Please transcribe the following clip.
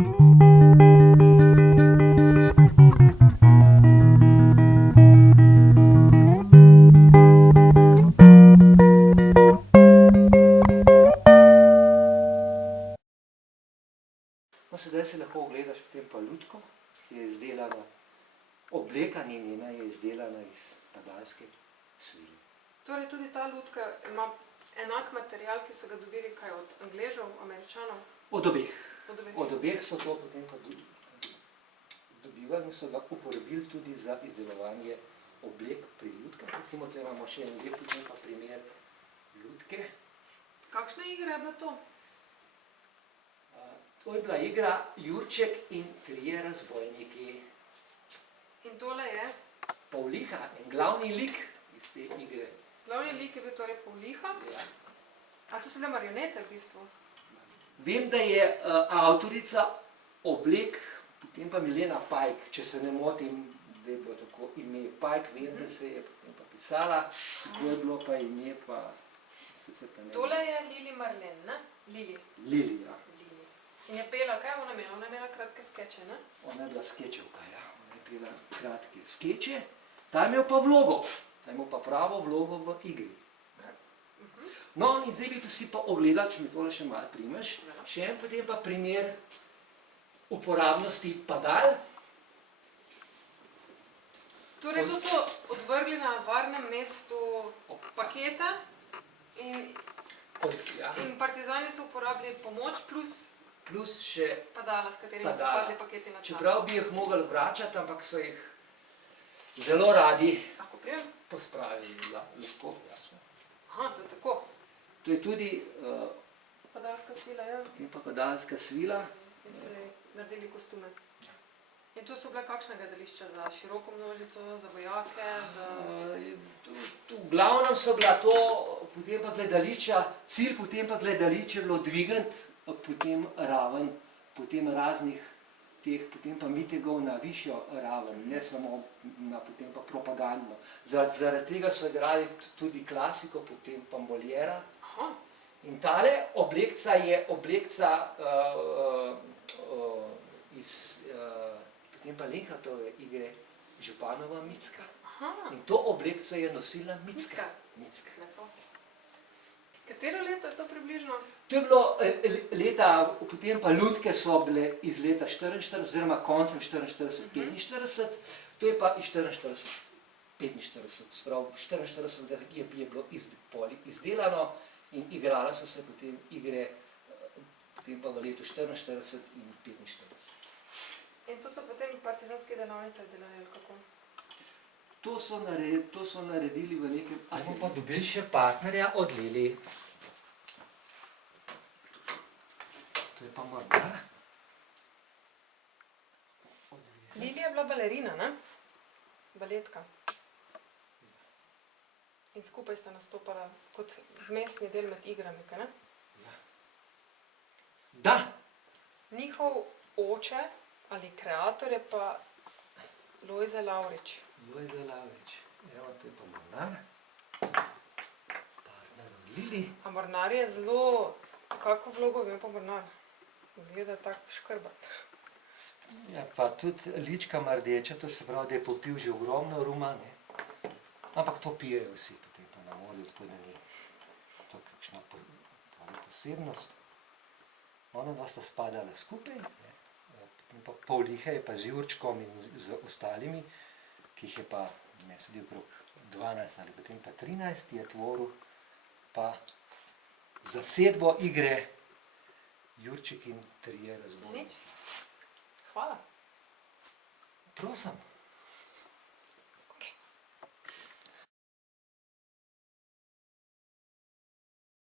No, sedaj si lahko ogledaš potem pa lutko, ki je izdelana, obleka njena je izdelana iz padalske svile. Torej tudi ta lutka ima enak material, ki so ga dobili kaj od Angležev, Američanov? Od obeh. Od obeh. Od obeh so to potem pa dobivali in so ga uporabili tudi za izdelovanje oblek pri lutkah. Recimo, tukaj imamo še en lep potem pa primer lutke. Kakšna igra je bila to? To je bila igra Jurček in trije razbojniki. In tole je? Pavliha, en glavni lik iz te igre. Glavni lik je bil torej Pavliha? Ja. A to so bile marionete v bistvu? Vem, da je avtorica oblek, potem pa Milena Pajk, če se ne motim, da je bilo tako ime Pajk, vem, da se je potem pa pisala, kako je bilo pa ime pa... Tole je Lili Marlen, ne? Lili. Lili, ja. In je pela, kaj ona imela? Ona je imela kratke skeče, ne? Ona je bila skečevka, ja. Ona je pela kratke skeče. Ta je imel pa vlogo. Ta je imel pa pravo vlogo v igri. No, in zdaj bi si pa ogledal, če mi tole še malo primeš, še en potem pa primer uporabnosti padal. Torej, to so odvrgli na varnem mestu pakete in partizani so uporabili pomoč plus še padala, s katerimi so padli paketi na tla. Čeprav bi jih mogli vračati, ampak so jih zelo radi pospravili. Lahko, jasno. Aha, to je tako. To je tudi padalska svila, ja. Pa padalska svila. In se naredili kostume. In to so bile kakšne gledališča? Za široko množico, za vojake, za... V glavnem so bila to, potem pa gledališča, cilj potem pa gledališče je bilo dvigati potem raven, potem raznih teh, potem pa mitingov na višjo raven, ne samo na potem pa propagandno. Zaradi tega so igrali tudi klasiko, potem pa Moliera. In tale oblekca je oblekca iz potem pa Linhartove igre Županova Micka. In to oblekco je nosila Micka. Katero leto je to približno? To je bilo leta, potem pa lutke so bile iz leta 44, oziroma koncem 44-45, to je pa iz 44-45, sprav 44 je bilo izdelano in igrala so se potem igre, potem pa v letu 44 in 45. In to so potem partizanske delavnice delali, ali kako? To so naredili v nekem... Ali bomo pa dobili še partnerja od Lili. To je pa Mornar. Lili je bila balerina, ne? Baletka. In skupaj sta nastopala kot vmesni del med igrami, kaj ne? Da! Njihov oče ali kreator je pa Lojze Lavrič. Lojze Lavrič. Evo, to je pa Mornar. Partner od Lili. A Mornar je zelo... Kako vlogo ima pa Mornar? Zgleda tako škrbast. Ja, pa tudi lička mrdeča, to se pravi, da je popil že ogromno ruma, ne? Ampak to pijejo vsi potem pa na morju, tako da ni to kakšna posebnost. Ona dva sta spadala skupaj, potem pa Pavliha je pa z Jurčkom in z ostalimi, ki jih je pa meseli okrog 12 ali potem pa 13, je tvoril pa zasedbo igre Jurček in trije razbojniki. Hvala. Prosim.